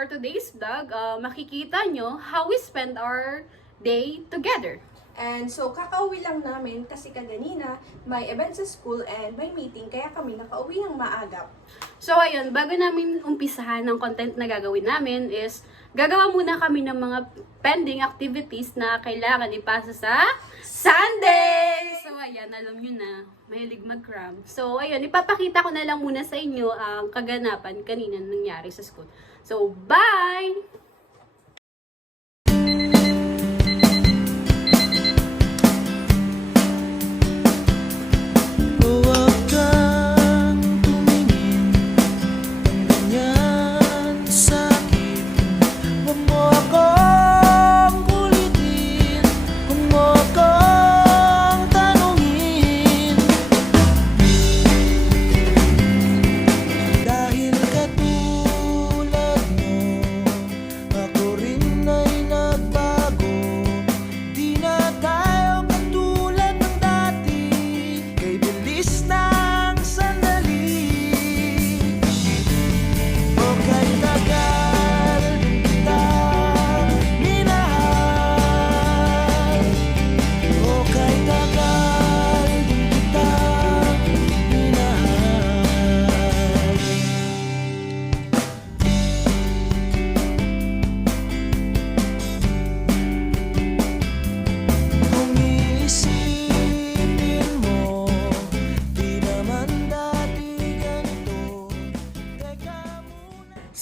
for today's vlog, makikita nyo how we spend our day together. And so, kakauwi lang namin kasi kaganina may event sa school and may meeting, kaya kami nakauwi ng maagap. So ayun, bago namin umpisahan ng content na gagawin namin is, gagawa muna kami ng mga pending activities na kailangan ipasa sa Sunday! So ayan, alam nyo na, mahilig mag-cram. So ayun, ipapakita ko na lang muna sa inyo ang kaganapan kanina nangyari sa school. So, bye!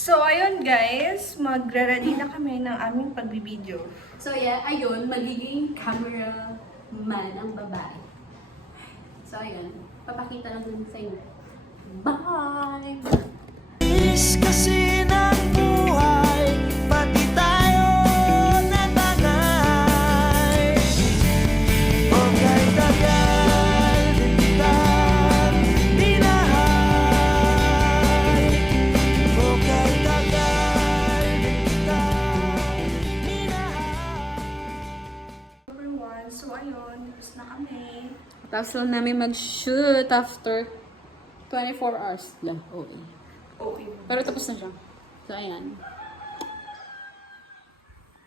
So, ayun guys, magre-ready na kami ng aming pagbibideo. So yeah, ayun, magiging camera man ang babae. So ayun, papakita lang din sa inyo. Bye! Kasi ng buhay, pati tayo natanay. O kahit tagal din kitang minahal. O kahit tagal din kitang minahal. Everyone, so ayun, tapos na kami. Tapos lang namin mag-shoot after 24 hours lang. Okay. Okay. Pero tapos na siya. So, ayan.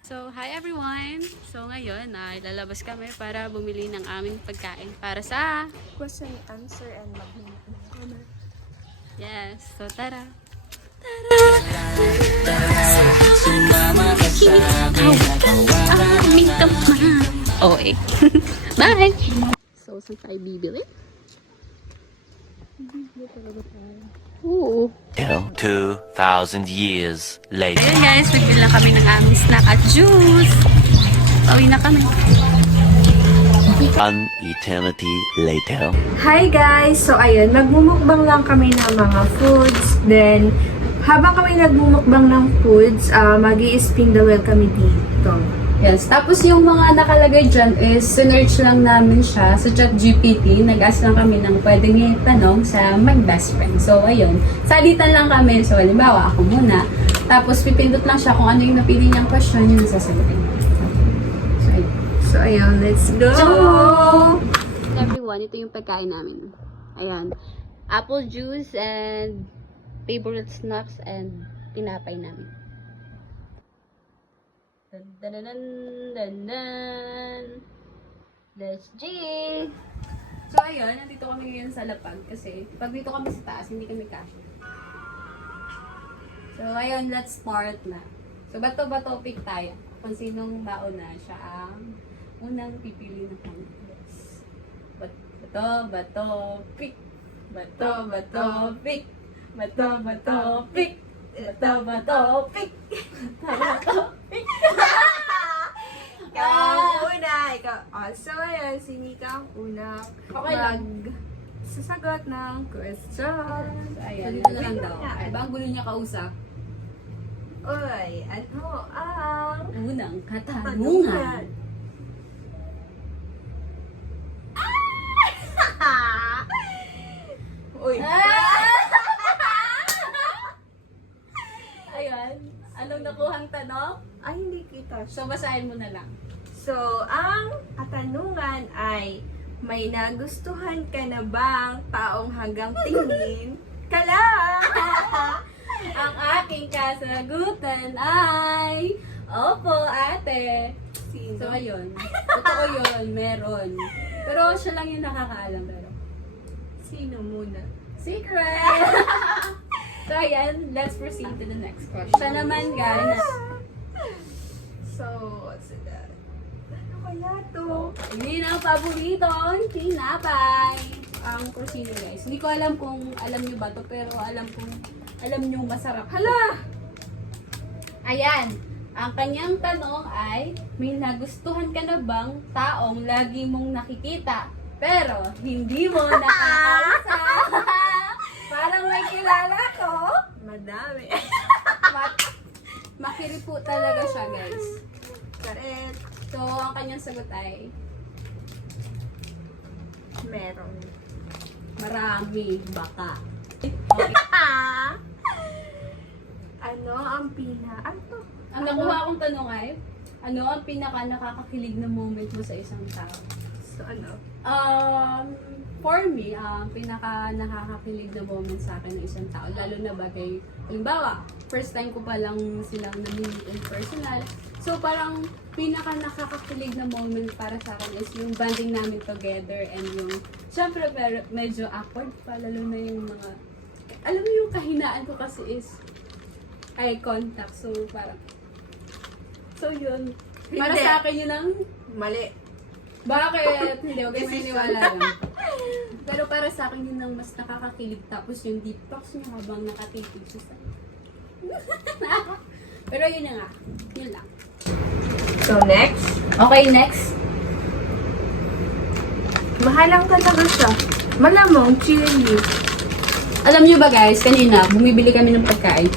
So, hi everyone! So, ngayon, lalabas kami para bumili ng aming pagkain para sa... Question and answer and maghinap ng comment. Yes! So, tara! Okay. Bye! So, saan tayo bibili? Oo. 2,000 years later. Ayun guys, nagbili lang kami ng aming snack at juice. Pauwi na kami. An eternity later. Hi guys! So ayun, magmumukbang lang kami ng mga foods. Then, habang kami nagmumukbang ng foods, mag-i-spin the wheel kami dito. Yes, tapos yung mga nakalagay dyan is sinearch lang namin siya sa ChatGPT. Nag-ask lang kami ng pwedeng itanong sa my best friend. So, ayun. Salitan lang kami. So, halimbawa, ako muna. Tapos, pipindot lang siya kung ano yung napili niyang question, yung sasagutin. So, ayun. So ayun, let's go! Everyone, ito yung pagkain namin. Ayan. Apple juice and favorite snacks and tinapay namin. Dun, dun, dun, dun, dun. Let's G! So, ayun, nandito kami ngayon sa lapag kasi pag dito kami sa taas, hindi kami kasya. So, ayun, let's start na. So, bato-bato pick tayo. Kung sinong mauna siya ang unang pipili ng contest. Bato-bato pick. Bato-bato pick. Bato-bato pick. Bato-bato pick. Bato-bato pick. Ikaw ang una, ikaw. So ayun, si Mika ang unang Okay lang. sasagot ng question. Ayan, dito na lang daw. Ay, ba ang gulo niya kausap? Uy, ano ang Unang katanungan. tanungan? Uy. Ayun. Anong nakuhang tanong? Ay, hindi kita. So, basahin mo na lang. So, ang katanungan ay, may nagustuhan ka na bang taong hanggang tingin ka lang? Ang aking kasagutan ay, opo, ate. So, ayun. Totoo yun, meron. Pero siya lang yung nakakaalam. Pero, Sino muna? secret! So, ayan, let's proceed to the next question. Siya naman, guys. So, what's that? Ano kaya to? Yun ang paboritong tinapay. Ang prosino, guys. Hindi ko alam kung alam nyo ba to, pero alam nyo masarap. Hala! Ayan. Ang kanyang tanong ay, may nagustuhan ka na bang taong lagi mong nakikita, pero hindi mo nakakausap? Parang may kilala ko. Madami. Makiripo talaga siya, guys. Correct. So, ang kanyang sagot ay, Meron. marami, baka. Okay. Ano ang Ano? Ang nakuha kong tanong ay, ano ang pinaka nakakakilig na moment mo sa isang tao? So, ano? For me, pinaka nakakakilig na moment sa akin ng isang tao, lalo na bagay, halimbawa, first time ko pa lang silang nami-meet in personal. So, parang pinaka nakakakilig na moment para sa akin is yung bonding namin together and yung, syempre, medyo awkward pa, lalo na yung mga, alam mo yung kahinaan ko kasi is eye contact. So, parang, so yun. Para Hindi. sa akin yun ang, Mali. bakit? Hindi, huwag kayo Decision. maniniwala lang. Pero para sa akin yun ang mas nakakakilig. Tapos yung deep talks niya habang nakatitig siya sa Pero yun na nga. Yun lang. So, next. Okay, next. Mahalang talaga siya. Malamang, chili. Alam niyo ba guys, kanina, bumibili kami ng pagkain.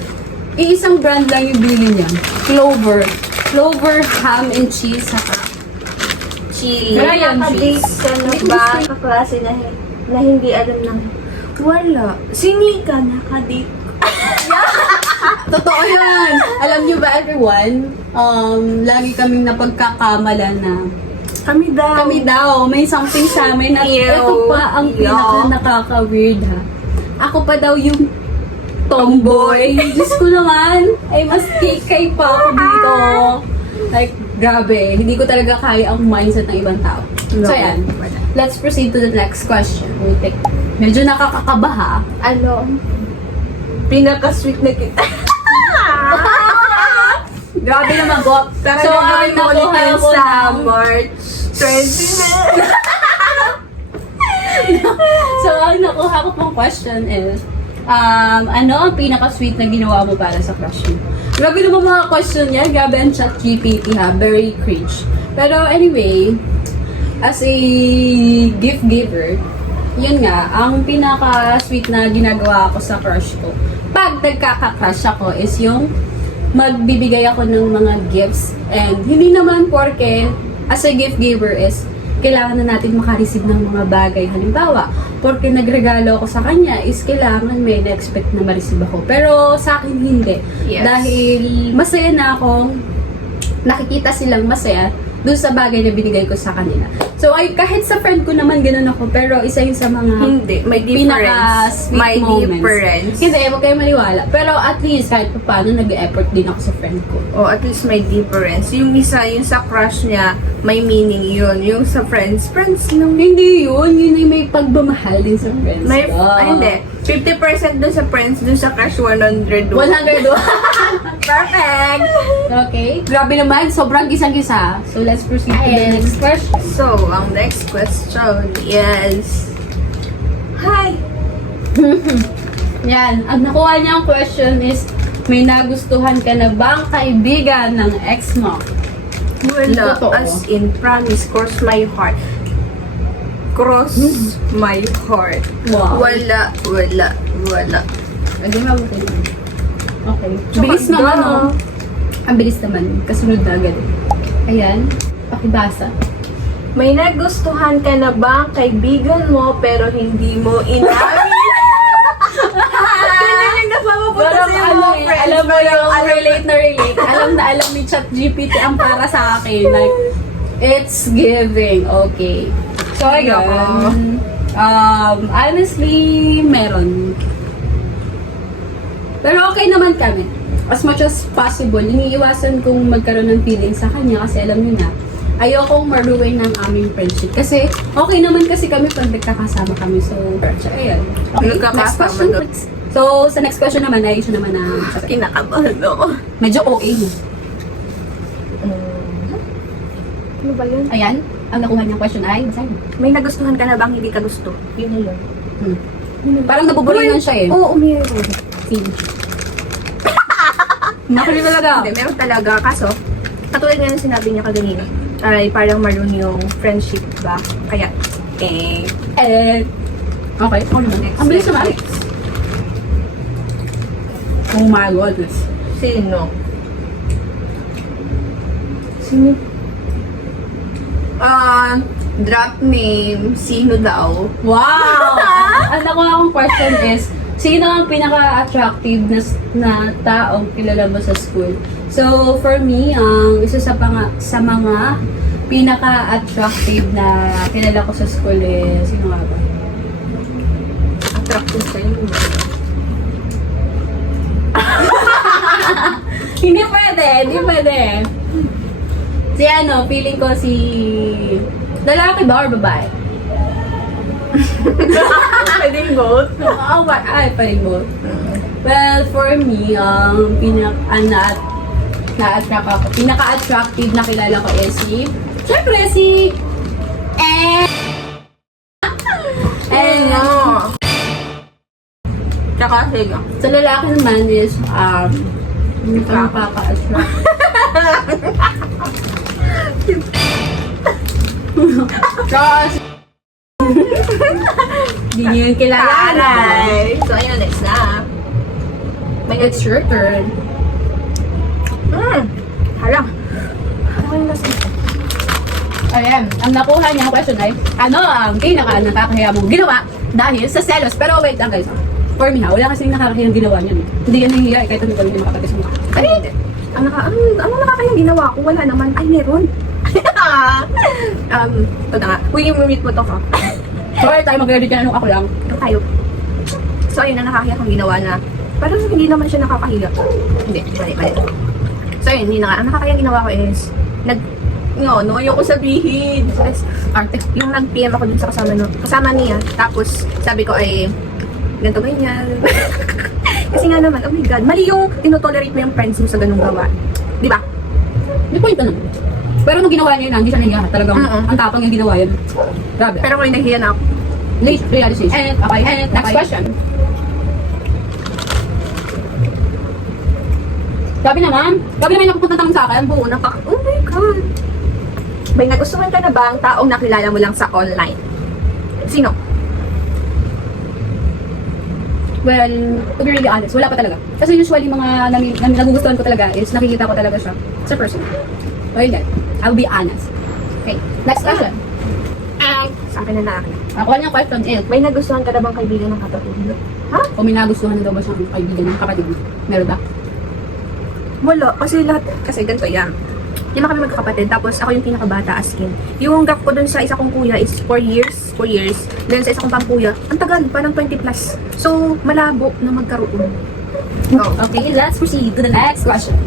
Iisang brand lang yung bili niya. Clover. Clover, ham and cheese, saka Chili. Pero yan, Nakadate cheese. ka na ba? Kaklase na hindi alam ng... Wala. Singi ka, nakadate. Totoo yan! Alam niyo ba everyone, lagi kaming napagkakamala na kami daw, may something sa amin at Ew. ito pa ang pinaka nakaka-weird ha. Ako pa daw yung tomboy. Diyos ko naman, ay mas kay pa ako dito. Like, grabe, hindi ko talaga kaya ang mindset ng ibang tao. So yan, let's proceed to the next question. Medyo nakakakabaha. Ano? Pinaka-sweet na kita. Grabe naman po. So, ang nakuha ko sa ng March 20 na. So, ang nakuha ko pong question is, ano ang pinaka-sweet na ginawa mo para sa crush mo? Grabe naman mga question niya. Grabe ang chat GPT ha. Very cringe. Pero anyway, as a gift giver, yun nga, ang pinaka-sweet na ginagawa ko sa crush ko, pag nagkaka-crush ako, is yung magbibigay ako ng mga gifts. And hindi naman porke, as a gift giver is, kailangan na natin makareceive ng mga bagay. Halimbawa, porque nagregalo ako sa kanya is kailangan may na-expect na ma-receive ako. Pero sa akin hindi. Yes. Dahil masaya na akong nakikita silang masaya dun sa bagay na binigay ko sa kanila. So, ay, kahit sa friend ko naman ganun ako, pero isa yun sa mga Hindi, may difference. pinaka-sweet May moments. difference. Kasi huwag kayo maniwala. Pero at least, kahit pa paano, nag-effort din ako sa friend ko. O at least may difference. Yung isa, yung sa crush niya, may meaning yun. Yung sa friends lang. Hindi yun. Yun ay may pagmamahal din sa friends May, ko. ay, hindi. 50% dun sa friends, dun sa crush 100. 100 Perfect! Okay. Grabe naman. Sobrang gisang-gisa. So, let's proceed to the next question. So, ang next question is... Hi! Yan. Ang nakuha niyang question is, may nagustuhan ka na bang kaibigan ng ex mo? Wala. Totoo. As in, promise, cross my heart. Cross my heart. Wow. Wala. Hindi mabuti naman. Okay. Tsaka, Bilis naman, duh. no? Ang bilis naman. Kasunod na agad. Ayan. Pakibasa. May nagustuhan ka na ba ang kaibigan mo pero hindi mo inamin? Ganyan yung napapapunta Parang sa ano mga eh, friends. alam mo yung Alam- relate na relate. Alam na alam ni ChatGPT ang para sa akin. Like, it's giving. Okay. So, ayun. Honestly, meron. Pero okay naman kami. As much as possible, iniiwasan kong magkaroon ng feelings sa kanya kasi alam niyo na, ayokong maruin ng aming friendship. Kasi okay naman kasi kami pag nagkakasama kami. So ayun. Okay, Nagkakasama next question. doon. So, sa next question naman ay siya naman na Kinakabahan ako. medyo OA mo. Ano ba yun? Ayan, ang nakuha niyang question ay, basahin mo. May nagustuhan ka na bang hindi ka gusto? Yun na yun. Parang nabubulingan siya eh. Oo, meron. Sige. Nakuli talaga. Hindi, meron talaga. Kaso, katulad nga ng sinabi niya kaganina, ay parang maroon yung friendship ba? Kaya, Okay, ako naman. Next, Ang bilis next, naman. next. Oh my God. Sino? Sino? Drop name. Sino daw? Wow! Ang nakuha akong question is, sino ang pinaka-attractive na taong kilala mo sa school? So, for me, ang isa sa mga pinaka-attractive na kilala ko sa school is, sino nga ba? Attractive sa'yo. Hindi pwede. Si ano, feeling ko si... Lalaki ba or babae? Pwedeng both. Pwede both. Well, for me, pinaka-attractive na kilala ko is syempre si... Tsaka, sige. Sa lalaki naman is, hindi ka nakaka-attract. Kasi, hindi niyo yung kilala. Aray! So, ayun, next na. It's your turn. Hala. Ano yung last? Ayan, ang nakuha niyang question ay, ano ang pinaka-nakakahiya mong ginawa dahil sa selos? Pero wait lang guys, for me ha, wala kasing nakakahiyang ginawa niyan. Hindi yan nahihiya, kahit ano gawin niya makapagay sa mukha. Ay, hindi. Ang nakakayang ginawa ko, wala naman. Ay, meron. Ito na nga. Uy, i-mute mo to ka. So, tayo mag-ready ka na nung ako lang. Ito tayo. So, ayun na nakakahiya kong ginawa na parang hindi naman siya nakakahiya. Hindi, balik. So, ayun, hindi na nga. Ang nakakayang ginawa ko is, ayoko sabihin. Arte. Yung nag-PM ako dun sa kasama niya. Tapos, sabi ko ay, ganito ganyan. Kasi nga naman, oh my God, mali yung tinotolerate mo yung friends mo sa ganung gawa. Di ba? May point na naman. Pero nung ginawa niya yun, hindi siya nahiya. Talagang ang tapang yung ginawa yun. Grabe. Pero kung nahiya na ako. Late realization. And next question. Gabi naman yung napupunta tanong sa akin. Oh my God. May nagustuhan ka na ba ang taong nakilala mo lang sa online? Sino? Well, to be really honest, wala pa talaga. Kasi usually mga nagugustuhan ko talaga is nakikita ko talaga siya sa person. Well, then, I'll be honest. Okay, next question. Sa akin na na. Ako niyang question is, May nagustuhan ka na bang kaibigan ng kapatid mo? Ha? kung may nagustuhan na daw ba siyang kaibigan ng kapatid mo? Meron ba? Wala. Kasi ganito yan. Lima kami magkakapatid, tapos ako yung pinakabata as in. Yung gap ko dun sa isa kong kuya is 4 years. Then sa isa kong pangkuya, ang tagal, parang 20 plus. So, malabo na magkaroon. Oh. Okay, let's proceed to the next question.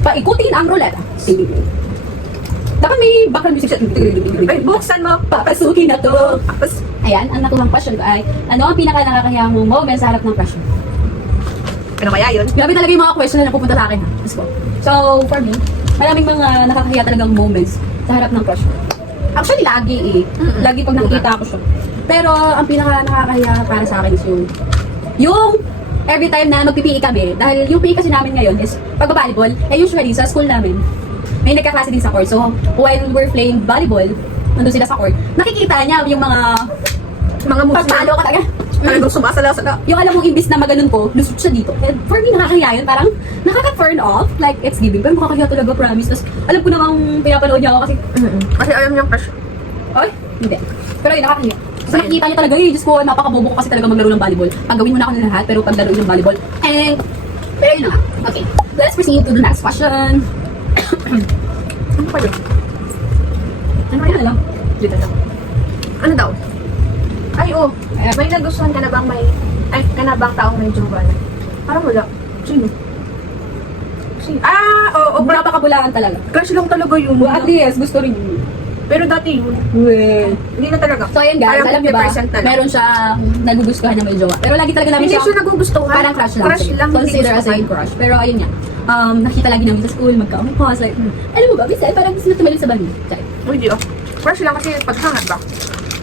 Paikutin ang ruleta. Sige. Dapat may background music siya. Ay, buksan mo! Papasukin na to. Tapos, Ayan, ang natulang question ko ay, ano ang pinaka-nakakahiyang mong moment sa harap ng crush mo? ano kaya yun? Grabe talaga yung mga question na napupunta sa akin. Ha? Let's go. So, for me, maraming mga nakakahiya talagang moments sa harap ng crush ko. Actually, lagi eh. Lagi pag nakikita ko siya. Pero, ang pinaka-nakakahiya para sa akin is yung every time na magpipi kami, dahil yung PE kasi namin ngayon is pag-volleyball, usually sa school namin, may nagkaklase din sa court. So, while we're playing volleyball, nandun sila sa court, nakikita niya yung mga Moves pagpalo ka talaga. Talagang sumasala-sala. Yung alam mong imbis na maganon ko, lusot siya dito. And for me, nakakahiya yun. Parang nakaka-turn off. Like, it's giving. Pero makakahiya talaga, promise. Tapos, alam ko namang pinapanood niya ako kasi, Kasi alam niyang crush. ay, hindi. Pero yun, nakakahiya. So, nakikita niya talaga, Diyos ko, napakabobo ko kasi talaga maglaro ng volleyball. Pagawin mo na ako ng lahat, pero paglaro ng volleyball. And, pero yun na nga. Okay, let's proceed to the next question. Ano pa yun? Ano kaya na lang? Dito lang. Ano daw? Ay, may nagustuhan ka na bang taong may jowa na? Parang wala. Sino? Oo. Napakabulaan talaga. Crush lang talaga yun. Well, at least, gusto rin yun. Pero dati yun. Well. Hindi na talaga. So ayan guys, Parang alam niyo ba, 50% na lang. meron siya nagugustuhan na may jowa. Pero lagi talaga namin Hindi siya siya nagugustuhan. parang crush lang. Crush Sige. lang. Consider as a crush. Pero ayun nga, nakita lagi namin sa school, magka-pause, like, alam mo ba, bisa, parang gusto tumalim sa bangin. Sorry. Uy, di Crush lang kasi paghangat ba?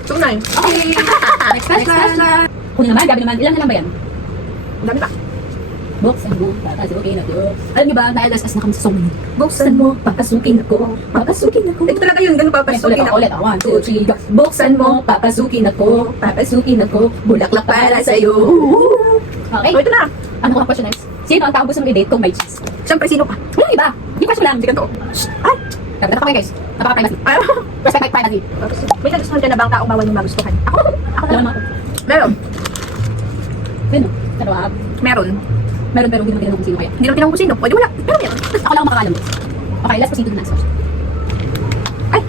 Tunay. Okay. Next question. Kunin naman, gabi naman. Ilan na lang ba yan? Ang dami pa. Buksan mo, papasukin ako. Alam niyo ba, dahil nas na kami sa song. Buksan mo, Papasukin ako. Papasukin ako. Ito talaga yun, ganun papasukin ako. Ulit. 1, 2, 3, go. Buksan mo, papasukin ako. Papasukin ako. Bulaklak para sa'yo. Okay. Oh, ito na. Ano ko ang question next? Sino ang tao gusto mong i-date kung may cheese? Siyempre, sino pa? Yung iba. Yung question lang. Hindi ka to. Ay! Dapat kami guys. Napaka-privacy. Ay! Respect my privacy. May nagustuhan ka na ba ang taong bawal mong magustuhan? Ako Alam naman. mo. Meron. Sino? Pero Meron. meron pero hindi naman tinanong kung sino kaya. Hindi naman tinanong kung sino. O, di wala. Pero meron. Ako lang ang makakalam guys. Okay, let's proceed to the next question. Ay!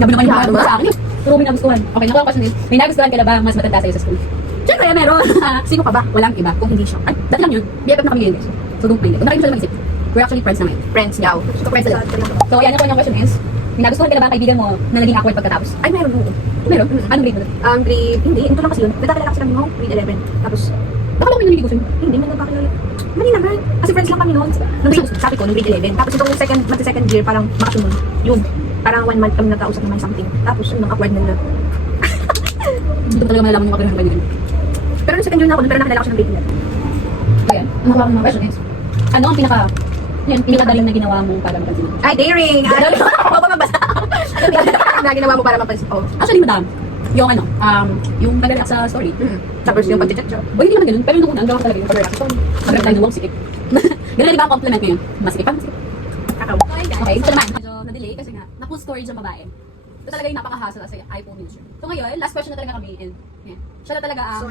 Nabi naman yung mga sa akin eh. Pero may nagustuhan. Okay, nakuha ang question is, may nagustuhan ka na ba mas matanda sa'yo sa school? Siyempre, meron. Sino ka ba? Walang iba. Kung hindi siya. Ay, dati lang yun. BFF na kami yun guys. So don't mind it. Huwag na kayo masyadong mag-isip. We're actually friends na ngayon. Friends daw. So friends na lang. So yan yung kanyang question is, may nagustuhan ka na ba ang kaibigan mo na naging awkward pagkatapos? Ay, meron. Oo. Meron? Anong grade mo? Grade, hindi. Ito lang kasi yun. Nagkakilala kasi kami noong grade 11. Tapos, Baka lang may naliligo sa'yo. hindi man nagkakilala. Mali naman. Kasi friends lang kami noon. Nung sabi ko, nung grade 11. Tapos itong second year, parang makasunod. Yun. Parang 1 month kami nagkausap naman something. Tapos, yun, awkward na. Hindi ko talaga malalaman yung kapirahan ng kaibigan. Pero nung second year na ako, pero nakilala ko siya ng grade 11. So yan, ang nakuha ko ng question is, ano ang pinakadaling na ginawa mo para mapansin mo? Ay, daring! Ay, huwag pa mabasa. Na ginawa mo para mapansin. Oh. Actually, madam, yung yung nag-react sa story. Tapos yung pag-chat. O hindi naman ganun, pero nung una, ang gawa ko talaga yung pag-react sa story. Mag-react tayo ng wow, sikip. Ganun, di ba ang compliment ngayon? Masikip pa, masikip. Kakao. Okay, ito naman. Medyo na-delay kasi nga, na-full storage ang babae. Ito talaga yung napaka-hassle sa iPhone user. So ngayon, last question na talaga kami and yeah, siya na talaga ang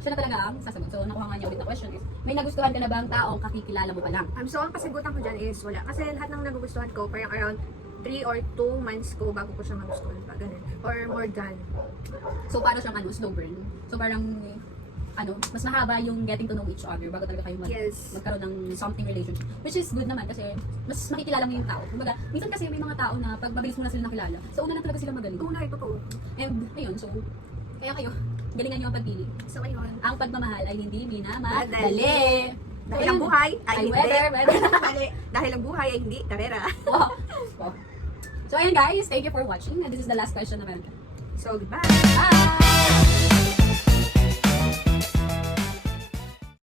siya na talaga ang sasagot. So nakuha nga niya ulit na question is, may nagustuhan ka na ba ang taong kakikilala mo pa lang? So, ang kasagutan ko dyan is wala. Kasi lahat ng nagugustuhan ko, parang around 3 or 2 months ko bago ko siya magustuhan pa. Ganun. Or more than. So para siyang slow burn. So parang mas mahaba yung getting to know each other bago talaga kayo Yes. magkaroon ng something relationship. Which is good naman kasi mas makikilala mo yung tao. Kumbaga, minsan kasi may mga tao na pag mabilis mo na sila nakilala, so una na talaga sila magaling. Tunay, totoo. And ayun, so kaya kayo, galingan niyo ang pagpili. So, ayun. Ang pagmamahal ay hindi minamadali. Madali. Dahil ang buhay ay hindi. weather. Mali. Dahil ang buhay ay hindi karera. Wow. Wow. So ayun guys, thank you for watching. And this is the last question naman. So, goodbye. Bye!